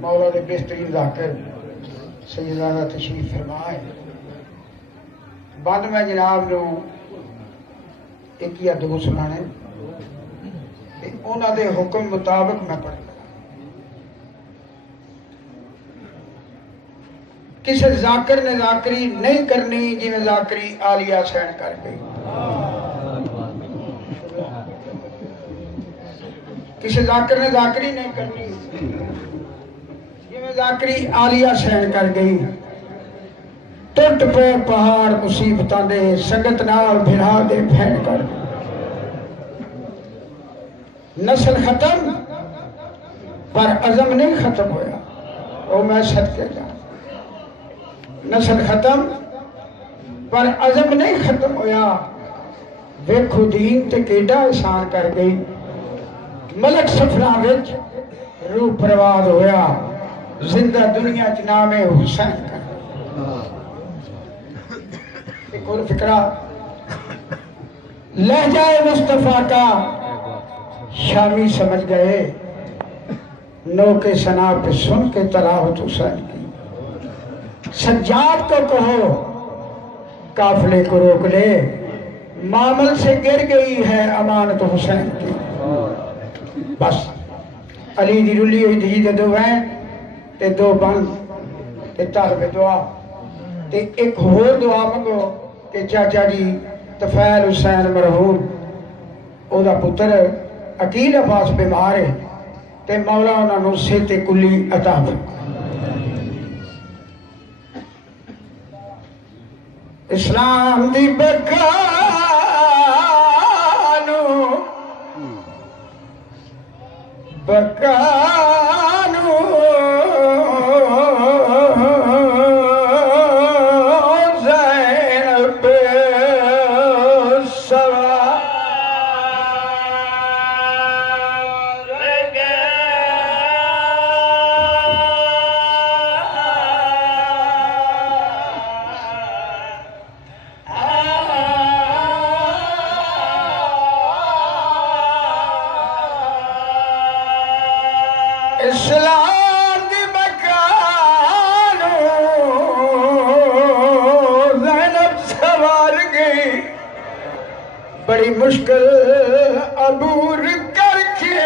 مولا دے بہترین ذاکر سیدانہ تشریف فرمائے بعد میں جناب نو ایک یا دو سنانے انہاں دے حکم مطابق میں پڑھ کسی ذاکر نے ذاکری نہیں کرنی جی میں ذاکری عالیہ حسین کر گئی کسی ذاکر نے ذاکری نہیں کرنی جی میں ذاکری عالیہ حسین کر گئی ٹوٹ پہ پہاڑ مصیبتاں دے سنگت نال بھرا دے پھین کر نسل ختم پر عزم نہیں ختم ہویا او میں صدقے جا نسل ختم پر عزم نہیں ختم ہویا ویکھو دین تے کیڑا احسان کر گئی ملک سفراں وچ روح پرواز ہویا زندہ دنیا چ نام حسین کر ایک اور فکرہ لہجہ مصطفیٰ کا شامی سمجھ گئے نو کے ثنا پہ سن کے تلاوت حسین کی سجاد کو کہو قافلے کو روک لے معامل سے گر گئی ہے امانت حسین کی بس علی دی رلی ہوئی دھی دے دو وین تے دو بند تے طالب دعا تے ایک ہور دعا منگو کہ چاچا جی طفیل حسین مرحوم او دا پتر عقیل عباس بیمار ہے تے مولا انہاں نو صحت کلی عطا فرمائے اسلام دی بقانو بقانو زینب سوا اسلام دی بقانو زینب سوار گئی بڑی مشکل عبور کر کے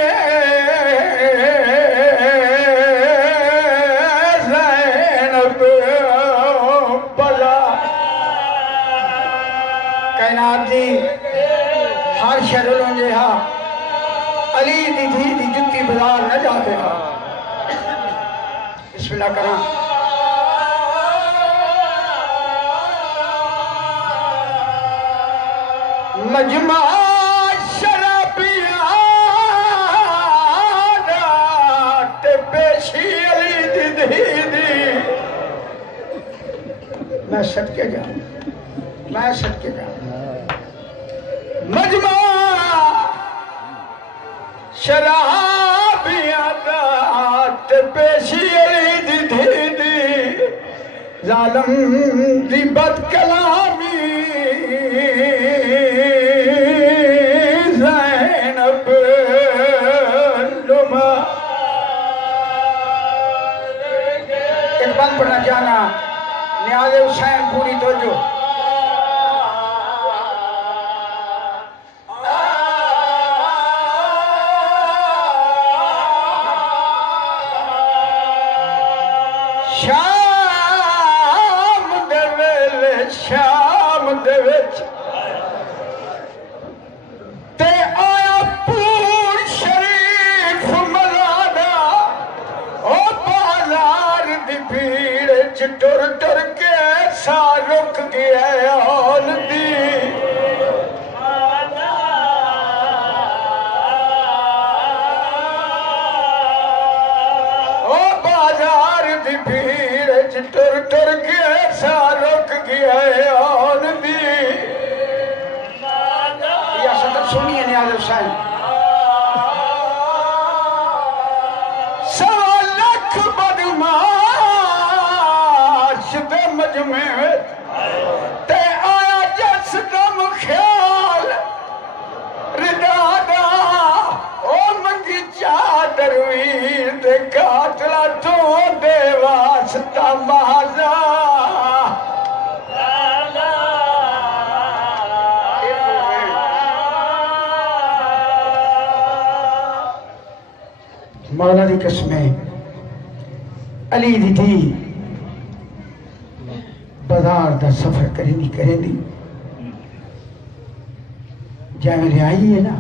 زینب بلا کائنات دی ہر شرلوں جہا علی دی دھی دی جتی بازار نہ جاتے ہاں بسم اللہ کرنا مجمع شرابیاں تے پیشی علی دی دھی دی میں صدقے جاؤں میں صدقے جاؤں مجمع شرابیاں تے پیشی علی دی دھی دی ظالم دی بد کلامی زینب نما ایک بات پڑھنا چاہنا نیاز حسین پوری توجہ شام دے وچ تے آیا پور شریف ملانا او بازار دی بھیڑ چ ٹر ٹر کے سا رک گیا آن دی او بازار دی بھیڑ چ ٹر ٹر کے سا رک گیا آن دی یا صدر سنیے نیاز حسین سوا لکھ بدماش دے مجمع تے آیا جس دم خیال ردا دا او منگی چادر ویر دے قاتل تو دے واسطہ مہزا مولا دی قسمیں علی دی تھی بازار دا سفر کریں دی جائے میں لے آئی ہے نا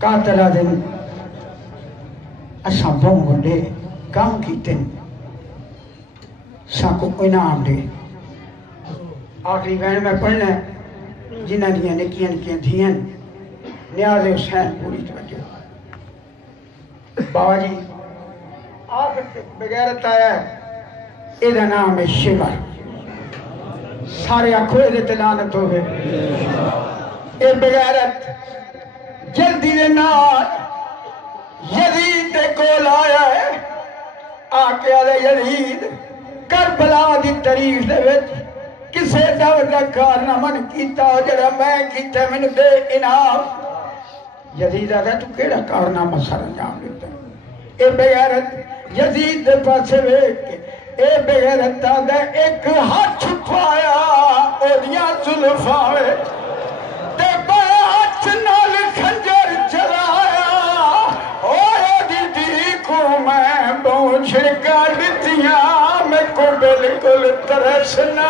قاتلہ دن اساں بھون گنڈے کام کیتے ساں کو انعام دے آخری وین میں پڑھنا جنہ دیاں نکیاں دھیاں نیاز حسین پوری توجہ بابا جی آخر بغیرت آیا ہے ایدہ نام ہے شیور سارے آنکھوں ایدے تلانت ہوئے اے بغیرت جلدی دے نال یزید دے کول آیا ہے آکے آدھے یزید کربلا دی تاریخ دے وچ کسے دعوت دا کارنامہ کیتا جڑا میں کیتا میں نے دے انعام یزید آدھا تو کیڑا کارنامہ سر انجام دیتا اے بغیرت یزید دے پاسے ویک اے بغیرت آدھا ایک ہاتھ پایا او دیاں ظلفاوے تے بات نال خنجر چلایا اوہ دی کو میں بونچھ کر دیا میں کو بالکل ترسنا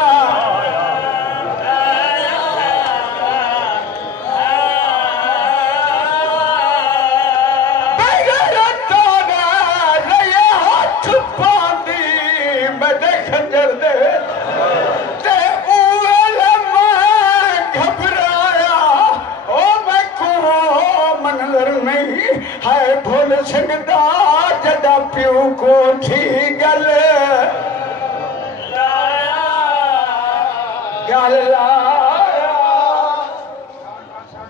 ہائے بھول سکتا جدا پیو کو تھی گل